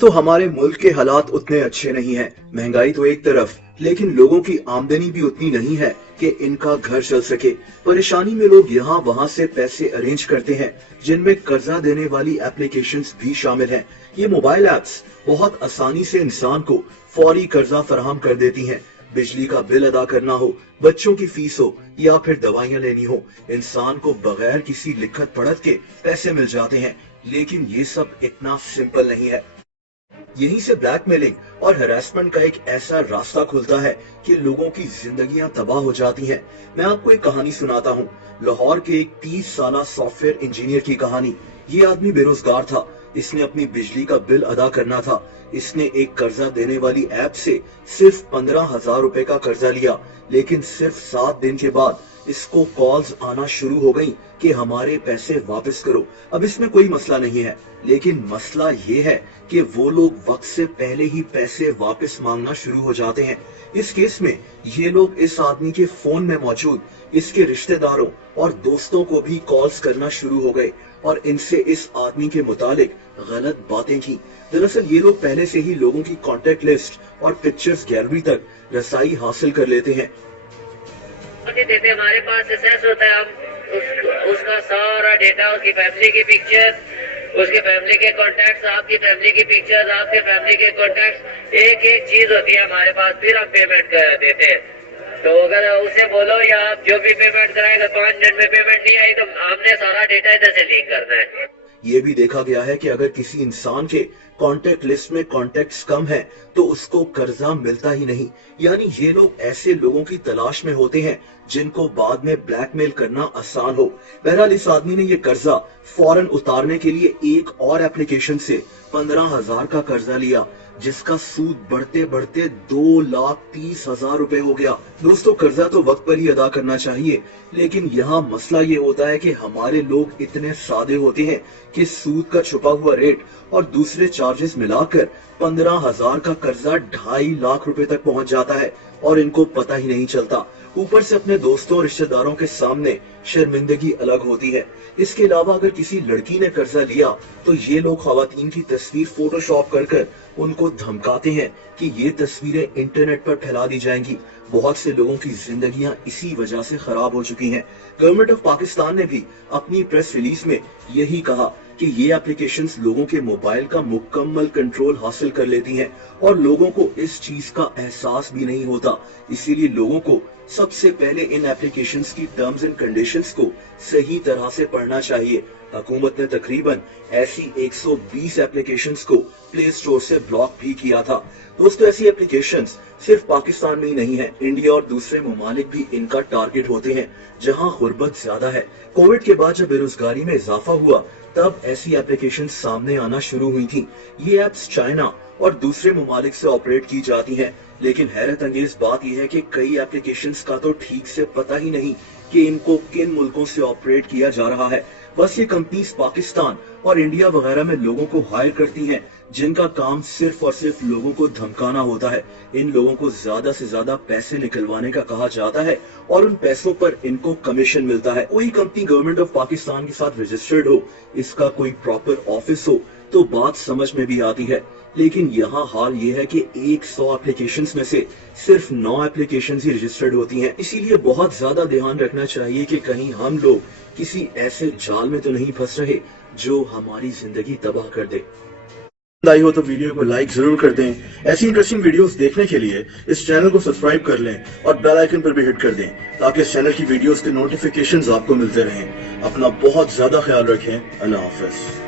तो हमारे मुल्क के हालात उतने अच्छे नहीं हैं। महंगाई तो एक तरफ, लेकिन लोगों की आमदनी भी उतनी नहीं है कि इनका घर चल सके। परेशानी में लोग यहाँ वहाँ से पैसे अरेंज करते हैं, जिनमें कर्जा देने वाली एप्लीकेशंस भी शामिल हैं। ये मोबाइल एप्स बहुत आसानी से इंसान को फौरी कर्जा फराहम कर देती हैं। बिजली का बिल अदा करना हो, बच्चों की फीस हो या फिर दवाइयाँ लेनी हो, इंसान को बगैर किसी लिखत पढ़त के पैसे मिल जाते हैं। लेकिन ये सब इतना सिंपल नहीं है। यहीं से ब्लैकमेलिंग और हरासमेंट का एक ऐसा रास्ता खुलता है कि लोगों की जिंदगियां तबाह हो जाती हैं। मैं आपको एक कहानी सुनाता हूँ, लाहौर के एक 30 साल सॉफ्टवेयर इंजीनियर की कहानी। ये आदमी बेरोजगार था, इसने अपनी बिजली का बिल अदा करना था। इसने एक कर्जा देने वाली ऐप से सिर्फ 15,000 रुपए का कर्जा लिया, लेकिन सिर्फ 7 दिन के बाद इसको कॉल्स आना शुरू हो गई कि हमारे पैसे वापस करो। अब इसमें कोई मसला नहीं है, लेकिन मसला ये है कि वो लोग वक्त से पहले ही पैसे वापस मांगना शुरू हो जाते हैं। इस केस में ये लोग इस आदमी के फोन में मौजूद इसके रिश्तेदारों और दोस्तों को भी कॉल्स करना शुरू हो गए और इनसे इस आदमी के मुतालिक गलत बातें की। दरअसल ये लोग पहले से ही लोगों की कॉन्टेक्ट लिस्ट और पिक्चर्स गैलरी तक रसाई हासिल कर लेते हैं। देते हमारे पास एसेस होता है, हम उसका सारा डेटा, उसकी फैमिली की पिक्चर, उसके फैमिली के कॉन्टैक्ट्स, आपकी फैमिली की पिक्चर्स, आपके फैमिली के कॉन्टैक्ट्स, एक एक चीज होती है हमारे पास। फिर हम पेमेंट कर देते हैं। तो अगर उसे बोलो या आप जो भी पेमेंट कराएगा 5 मिनट में पेमेंट नहीं आई तो हमने सारा डेटा इधर से लीक करना है। ये भी देखा गया है कि अगर किसी इंसान के कॉन्टेक्ट लिस्ट में कॉन्टेक्ट्स कम हैं, तो उसको कर्जा मिलता ही नहीं। यानी ये लोग ऐसे लोगों की तलाश में होते हैं जिनको बाद में ब्लैकमेल करना आसान हो। बहरहाल इस आदमी ने ये कर्जा फौरन उतारने के लिए एक और एप्लीकेशन से 15,000 का कर्जा लिया, जिसका सूद बढ़ते बढ़ते 2,30,000 रुपए हो गया। दोस्तों, कर्जा तो वक्त पर ही अदा करना चाहिए, लेकिन यहाँ मसला ये होता है कि हमारे लोग इतने सादे होते हैं कि सूद का छुपा हुआ रेट और दूसरे चार्जेस मिलाकर 15,000 का कर्जा 2.5 लाख रुपए तक पहुँच जाता है और इनको पता ही नहीं चलता। ऊपर से अपने दोस्तों और रिश्तेदारों के सामने शर्मिंदगी अलग होती है। इसके अलावा अगर किसी लड़की ने कर्जा लिया तो ये लोग खवातीन की तस्वीर फोटोशॉप कर उनको धमकाते हैं कि ये तस्वीरें इंटरनेट पर फैला दी जाएंगी। बहुत से लोगों की जिंदगियां इसी वजह से खराब हो चुकी हैं। गवर्नमेंट ऑफ पाकिस्तान ने भी अपनी प्रेस रिलीज में यही कहा कि ये एप्लीकेशंस लोगों के मोबाइल का मुकम्मल कंट्रोल हासिल कर लेती हैं और लोगों को इस चीज का एहसास भी नहीं होता। इसीलिए लोगों को सबसे पहले इन एप्लीकेशंस की टर्म्स एंड कंडीशंस को सही तरह से पढ़ना चाहिए। हुकूमत ने तकरीबन ऐसी 120 एप्लीकेशंस को प्ले स्टोर से ब्लॉक भी किया था। दोस्तों, ऐसी एप्लीकेशंस सिर्फ पाकिस्तान में ही नहीं है, इंडिया और दूसरे ममालिक भी इनका टारगेट होते हैं जहां गुर्बत ज्यादा है। कोविड के बाद जब बेरोजगारी में इजाफा हुआ तब ऐसी एप्लीकेशंस सामने आना शुरू हुई थी। ये एप्स चाइना और दूसरे ममालिक से ऑपरेट की जाती हैं, लेकिन हैरत अंगेज बात यह है कि कई एप्लीकेशंस का तो ठीक से पता ही नहीं कि इनको किन मुल्कों से ऑपरेट किया जा रहा है। बस ये कंपनीज पाकिस्तान और इंडिया वगैरह में लोगों को हायर करती हैं, जिनका काम सिर्फ और सिर्फ लोगों को धमकाना होता है। इन लोगों को ज्यादा से ज्यादा पैसे निकलवाने का कहा जाता है और उन पैसों पर इनको कमीशन मिलता है। कोई कंपनी गवर्नमेंट ऑफ पाकिस्तान के साथ रजिस्टर्ड हो, इसका कोई प्रॉपर ऑफिस हो, तो बात समझ में भी आती है। लेकिन यहाँ हाल ये है कि 100 एप्लीकेशंस में से सिर्फ 9 एप्लीकेशंस ही रजिस्टर्ड होती हैं। इसीलिए बहुत ज्यादा ध्यान रखना चाहिए कि कहीं हम लोग किसी ऐसे जाल में तो नहीं फंस रहे जो हमारी जिंदगी तबाह कर दे। आई हो तो वीडियो को लाइक जरूर कर दें। ऐसी इंटरेस्टिंग वीडियोस देखने के लिए इस चैनल को सब्सक्राइब कर लें और बेल आइकन पर भी हिट कर दें, ताकि इस चैनल की वीडियोस के नोटिफिकेशंस आपको मिलते रहें। अपना बहुत ज्यादा ख्याल रखें। अल्लाह हाफिज।